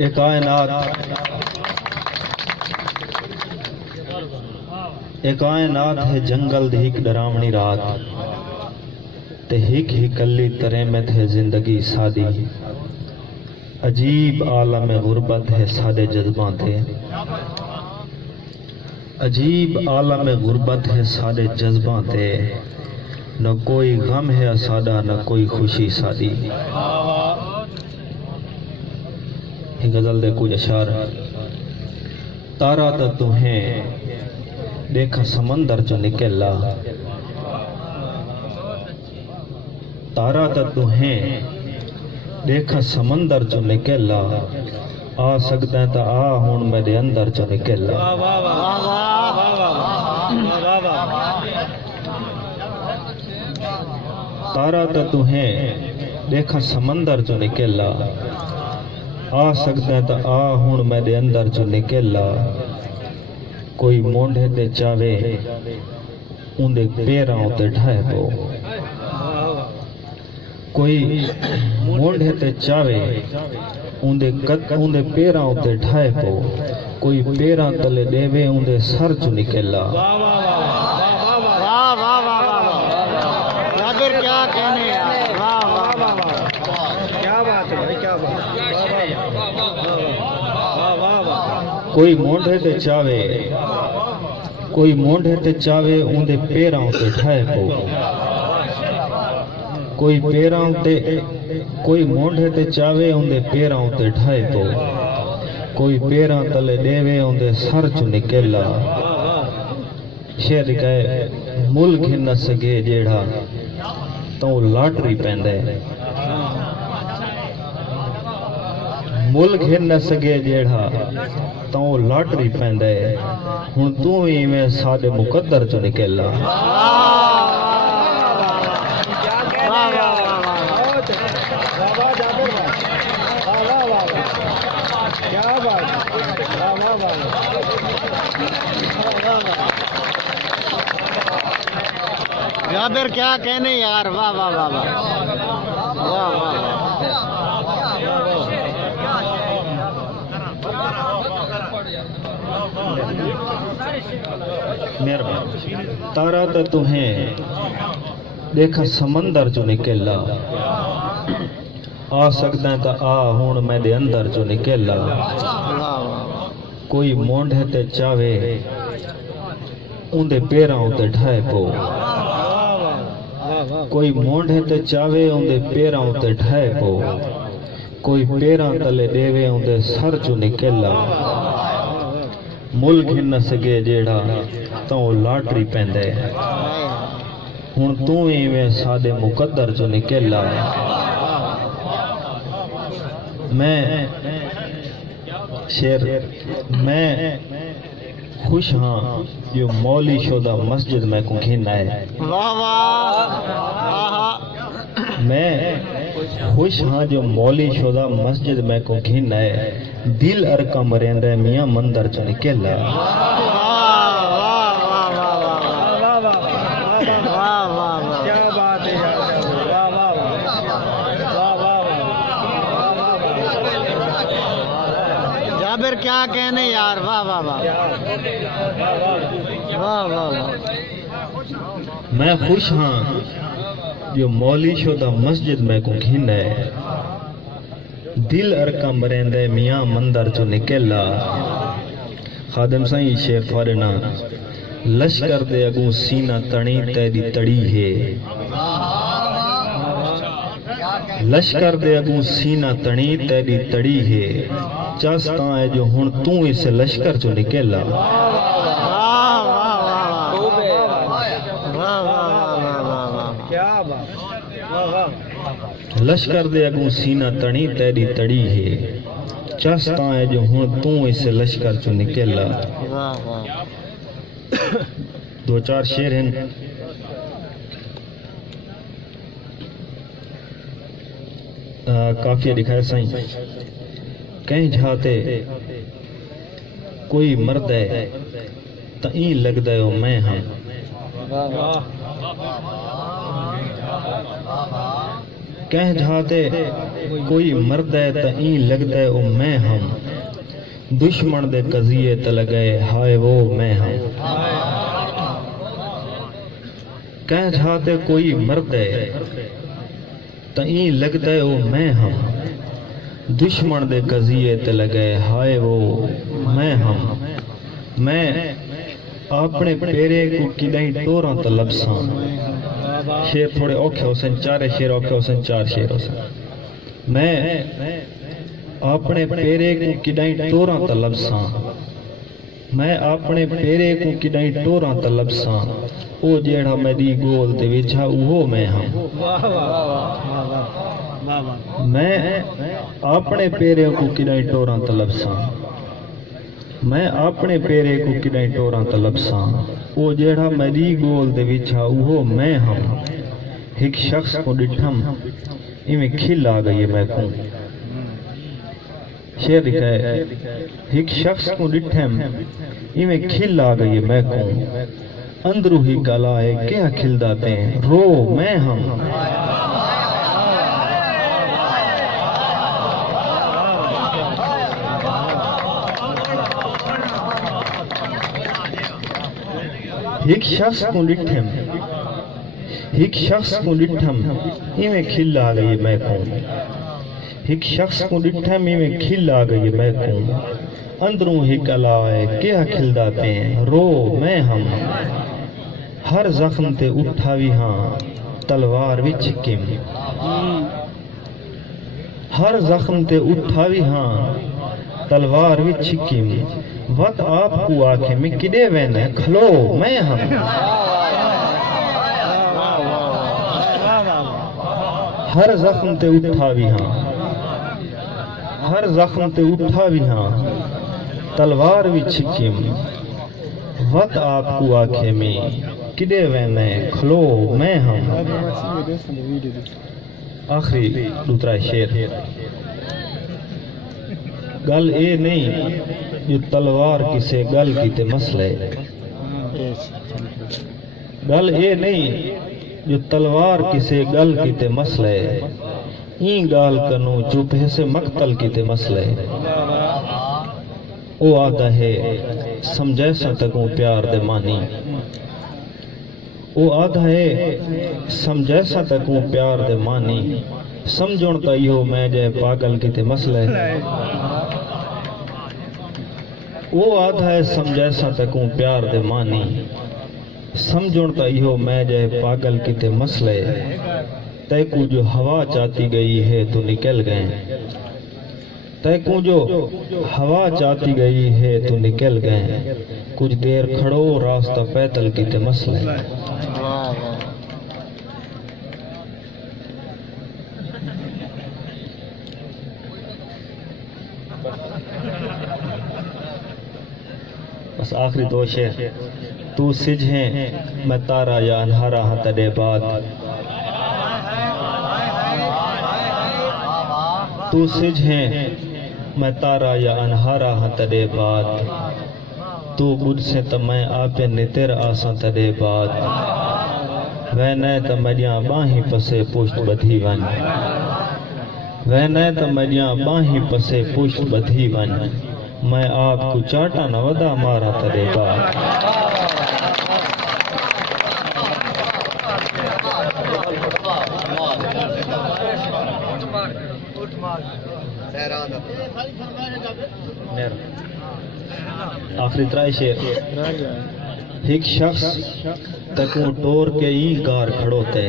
ये कायनात है जंगल दी हिक डरावनी रात ते हिक ही कली तरे में थे जिंदगी सादी। अजीब आलम गुरबत है सादे जज्बां ते, अजीब आलम गुरबत है सादे जज्बां ते। न कोई गम है सादा न कोई खुशी सादी। गजल दे कुछ अशार। तारा तो तुम्हें देखा समंदर जो निकला, तारा तो तुम्हें देखा समंदर जो निकला। आ सकता है तो आ हुण मेरे अंदर जो निकला। तारा तो तुम्हें देखा समंदर जो निकला। आ सकता है तो आ हुण मेरे अंदर जो निकला। कोई मोंढे ते चावे उंदे पैरां उते ढाए पो। कोई मोंढे ते चावे उंदे पैरां उते ढाए पो। कोई पैरां तले देवे उंदे सर चो निकला। क्या कहने यार, वाह वाह वाह वाह, क्या बात है भाई, क्या बात है, वाह वाह वाह। कोई मोंढे ते चावे, कोई मोंढे ते चावे उंदे पैरां उते ठाए पो। कोई पैरां उते, कोई मोंढे ते चावे उंदे पैरां उते ठाए पो। कोई पैरां तले देवे उंदे सर चो निकला। शेर कहे मुल्क न सगे जेड़ा तो लाटरी पैंदे। मुल्क न सगे जेड़ा तो लाटरी पैंदे। हुण तू ही में साडे मुकद्दर चो निकला। जाबिर क्या कहने यार, वाह वाह वाह वाह वाह वाह। मेहरबानी। तारा तो तुम्हें देखा समंदर जो निकला। आ सकता है तो आ हुण मेरे अंदर जो निकला। कोई मोंढे ते चावे उंदे पैरां उते ढाए पो। कोई मोंढे ते चावे उंदे पैरां उते ढाए पो। कोई पैरां तले देवे उंदे सर चो निकला। मुल्क न सगे जेड़ा तो लाटरी पैंदे। हुण तू ही में साडे मुकद्दर चो निकला। मैं शेर, मैं खुश हाँ जो मौली शोदा मस्जिद में को घिना है। वाह वाह। मैं खुश हाँ जो मौली शोदा मस्जिद में को घिना है। दिल अरकम रेंदे मियां मंदिर चो निकला। क्या बात है यार, वाह वाह वाह वाह वाह। जाबिर क्या कहने यार, वाह वाह वाह वाह वाह वाह। मैं खुश हाँ जो मौली शोदा मस्जिद में को घिना है। दिल अरकम रेंदे मियां मंदिर चो निकला। खादिम साईं शेर थोड़े ना। लश्कर दे अगू सीना तणी तेरी तड़ी है। लश्कर दे अगू सीना तणी तेरी तड़ी है। चस्ता है जो हुण तू इस लश्कर चो निकला। लश्कर दे अगू सीना तणी तेरी तड़ी है। चस्ता है जो हुण तू इस लश्कर चो निकला। दो चार शेर हैं। काफिया दिखाया साईं। कहीं जाते कोई मर्द है तो ई लगदा है मैं हम। कह जाते कोई मर्द है त ई लगदा है ओ मैं हम दुश्मन दे कजिए त लगे हाय वो मैं हम कह जाते कोई मर्द है त ई लगदा है ओ मैं हम दुश्मन दे कजिए ते लगे हाय वो मैं हम मैं अपने पेरे को किदाई टोरा तो लबसा शेर थोड़े औखे होसन चारे शेर औखे होसन चार शेर होसन मैं अपने पेरे को किदाई टोरा तो लबसा मैं अपने पेरे को किदाई टोरा तो लबसा ओ जेड़ा मेरी गोल दे विच वो मैं हम मैं अपने पेरे को किदाई टोरा तो लबसा मैं अपने पेरे को किदाई टोरा तो लबसा ओ जेड़ा मेरी गोल दे विच वो मैं हम एक शख्स को डिठम इवें खिल आ गई मैं को शेर लिखा है एक शख्स को डिठम इवें खिल आ गई मैं को अंदरू ही कला है क्या खिल दाते रो मैं हम एक शख्स को डिठम इवें खिल आ गई मैं को एक शख्स को डिठम इवें खिल आ गई मैं को अंदरों ही कला है क्या खिल दाते हैं रो मैं हम हर जख्म ते उठावी हाँ तलवार विच किम हर जख्म ते उठावी हाँ तलवार विच किम वत आपको आखे में किडे वेंदा खलो मैं हम हर जख्म ते उठावी हाँ हर जख्म ते उठावी हाँ तलवार विच किम वत आपको आखे में किडे वेंदा खलो मैं हम आखिरी दूसरा शेर गल ये नहीं जो तलवार किसे गल की ते मसले गल ये नहीं जो तलवार किसे गल की ते मसले ई गाल कनो चुप है से मकतल की ते मसले ओ आदा है समझे सा तकू प्यार दे मानी ओ आदा है समझे सा तकू प्यार दे मानी समझण त इहो मैं जै पागल की ते मसले वो आधा है समझे सा तकू प्यार दे मानी समझण त इहो मैं जै पागल की ते मसले तैकू जो हवा चाहती गई है तो निकल गए तैकू जो हवा चाहती गई है तो निकल गए कुछ देर खड़ो रास्ता पैदल की ते मसले बस आखिरी दो शेर तू सिज है मैं तारा या अनहारा हाँ तड़े बाद तू सिज है मैं तारा या अनहारा हाँ तड़े बाद तू मुझसे त मैं आपे नितिर आसा तड़े बाद वह न त मरिया बाही पसे पुष्ट बधी वन वह न त मरिया बाही पसे पुष्ट बधी वन मैं आपको चाटा न वदा मारा तड़े बाद आखिरी त्राई शेर एक शख्स तकू टोर के ही गार खड़ोते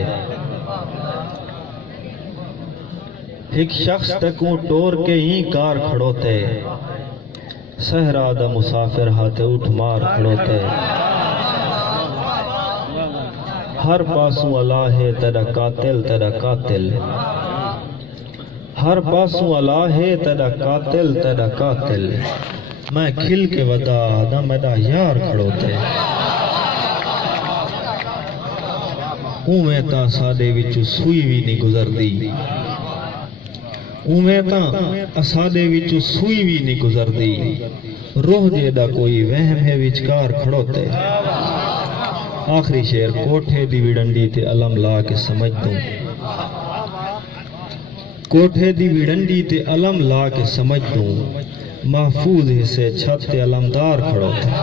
एक शख्स तकू टोर के ही गार खड़ोते सहरा दा मुसाफिर हाथे उठ मार खड़ोते हर पासू अला है तेरा कातिल तेरा कातिल हर पासू अला है तेरा कातिल मैं खिल के वदा दा मेरा यार खड़ोते उवें ता साडे विचों सूई भी नहीं गुजरदी उवें ता असाडे विचों सूई भी नहीं गुजरदी रोह जेदा कोई वहम है विचकार खड़ोते आखिरी शेर कोठे दी विडंडी ते अलम ला के समझ दूं कोठे दी विडंडी ते अलम ला के समझ दूं महफूज हिस्से छत ते अलमदार खड़ो था।